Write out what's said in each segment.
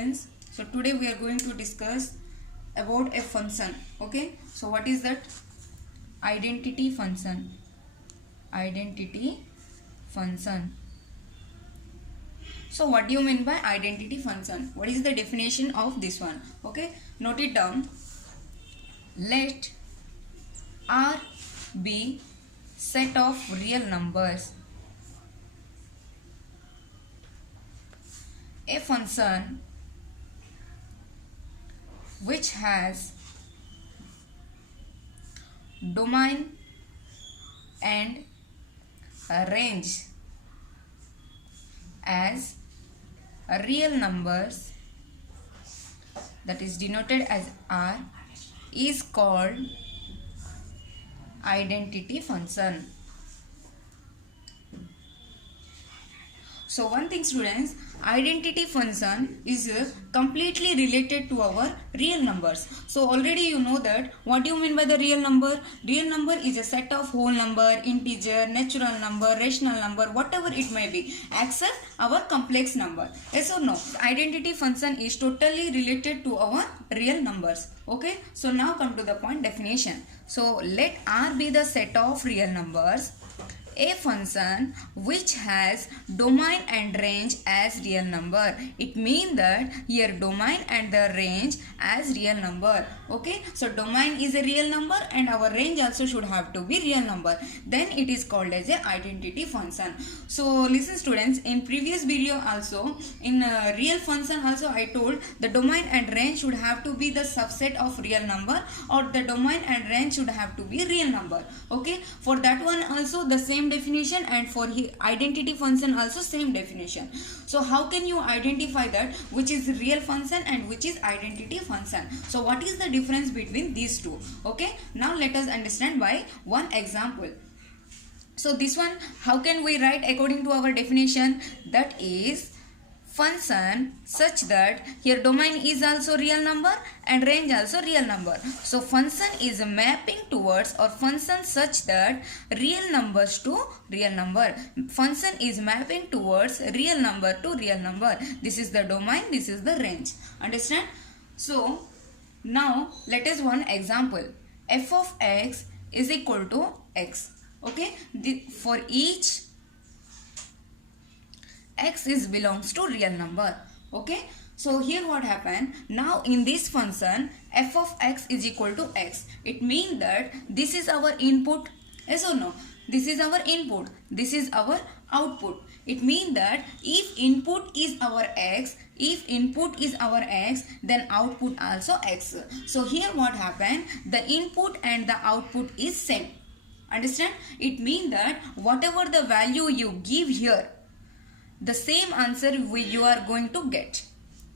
students, so today we are going to discuss about a function. Okay, so what is that? Identity function. Identity function. So what do you mean by identity function? What is the definition of this one? Okay, note it down. Let R be set of real numbers. A function which has domain and range as real numbers, that is denoted as R, is called identity function. So one thing students, identity function is completely related to our real numbers. So already you know that what do you mean by the real number? Real number is a set of whole number, integer, natural number, rational number, whatever it may be, except our complex number. Yes or no? Identity function is totally related to our real numbers. Okay, so now come to the point, definition. So let R be the set of real numbers. A function which has domain and range as real number. It means that here domain and the range as real number. Okay, so domain is a real number and our range also should have to be real number. Then it is called as a identity function. So listen students, in previous video also, in real function also I told the domain and range should have to be the subset of real number, or the domain and range should have to be real number. Okay, for that one also the same definition, and for identity function also same definition. So how can you identify that which is real function and which is identity function? So what is the difference between these two? Okay, now let us understand by one example. So this one, how can we write according to our definition? That is function such that here domain is also real number and range also real number. So function is mapping towards, or function such that real numbers to real number. Function is mapping towards real number to real number. This is the domain, this is the range. Understand? So now let us one example. F of x is equal to x. Okay, for each x is belongs to real number. Okay, so here what happened, now in this function f of x is equal to x. It means that this is our input. Yes or no? This is our input, this is our output. It means that if input is our x, then output also x. So here what happened, the input and the output is same. Understand? It means that whatever the value you give here, the same answer you are going to get.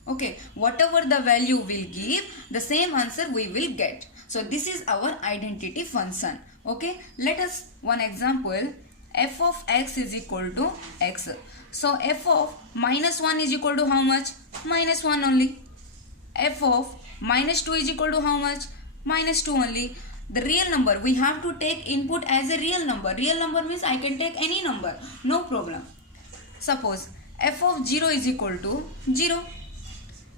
Okay, whatever the value will give, the same answer we will get. So this is our identity function. Okay, let us one example. F of x is equal to x. So f of minus 1 is equal to how much? Minus 1 only. F of minus 2 is equal to how much? Minus 2 only. The real number, we have to take input as a real number. Real number means I can take any number, no problem. Suppose f of 0 is equal to 0.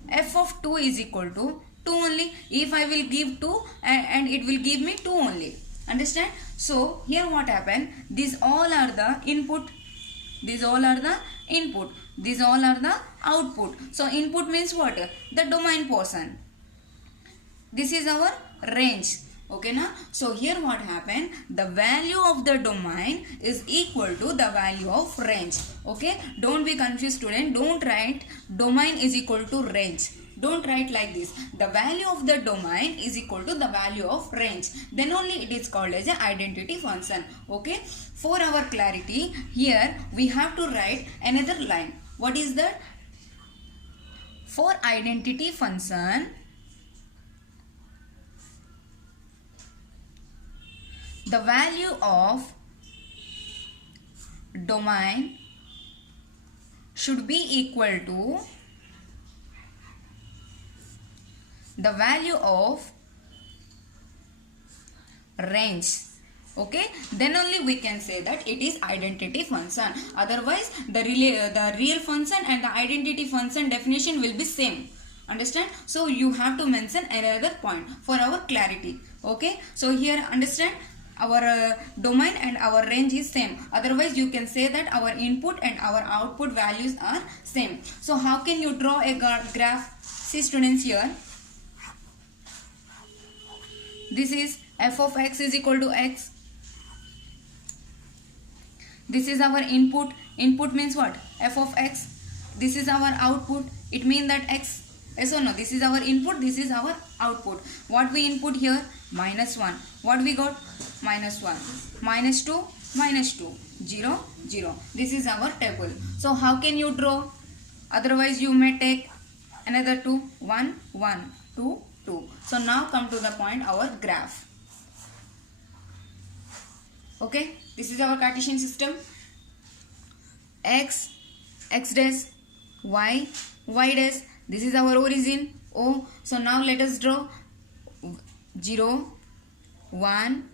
F of 2 is equal to 2 only. If I will give 2 and it will give me 2 only. Understand? So here what happened, these all are the input, these all are the input, these all are the output. So input means what? The domain portion. This is our range. Okay na? So here what happened, the value of the domain is equal to the value of range. Okay, don't be confused student, don't write domain is equal to range. Don't write like this. The value of the domain is equal to the value of range. Then only it is called as an identity function. Okay, for our clarity, here we have to write another line. What is that? For identity function, the value of domain should be equal to the value of range. Okay, then only we can say that it is identity function. Otherwise the real function and the identity function definition will be same. Understand? So you have to mention another point for our clarity. Okay, so here understand, our domain and our range is same. Otherwise you can say that our input and our output values are same. So how can you draw a graph? See students, here this is f of x is equal to x. This is our input. Input means what? F of x. This is our output. It means that x. Yes or no? This is our input. This is our output. What we input here? -1. What we got? -1. -2. -2. 0. 0. This is our table. So how can you draw? Otherwise you may take another 2. 1. 1. 2. 2. So now come to the point, our graph. Okay, this is our Cartesian system. X, x dash, y, y dash. This is our origin, O. So now let us draw 0, 1.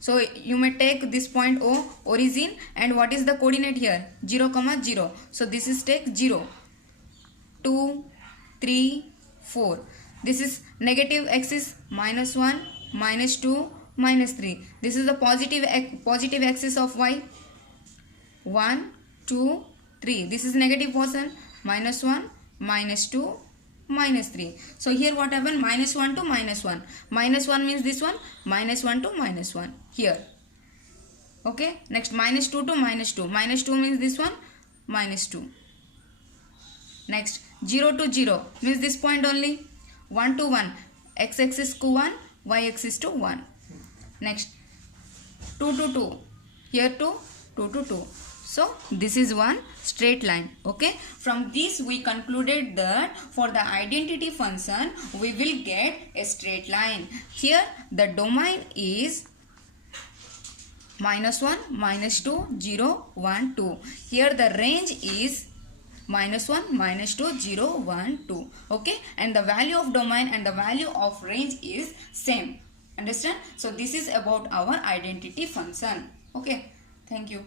So you may take this point O, origin, and what is the coordinate here? 0, 0. So this is take 0, 2, 3, 4. This is negative axis, -1, -2, -3. This is the positive axis of y. 1, 2, 3. This is negative portion, -1, -2, -3. So here what happened? -1 to -1. -1 means this one, -1 to -1 here. Okay. Next -2 to -2. -2 means this one, -2. Next 0 to 0 means this point only. 1 to 1. X axis to 1, y axis to 1. Next 2 to 2. Here to 2 to 2. So this is one straight line. Okay. From this we concluded that for the identity function we will get a straight line. Here the domain is -1, -2, 0, 1, 2. Here the range is -1, -2, 0, 1, 2. Okay. And the value of domain and the value of range is same. Understand? So this is about our identity function. Okay. Thank you.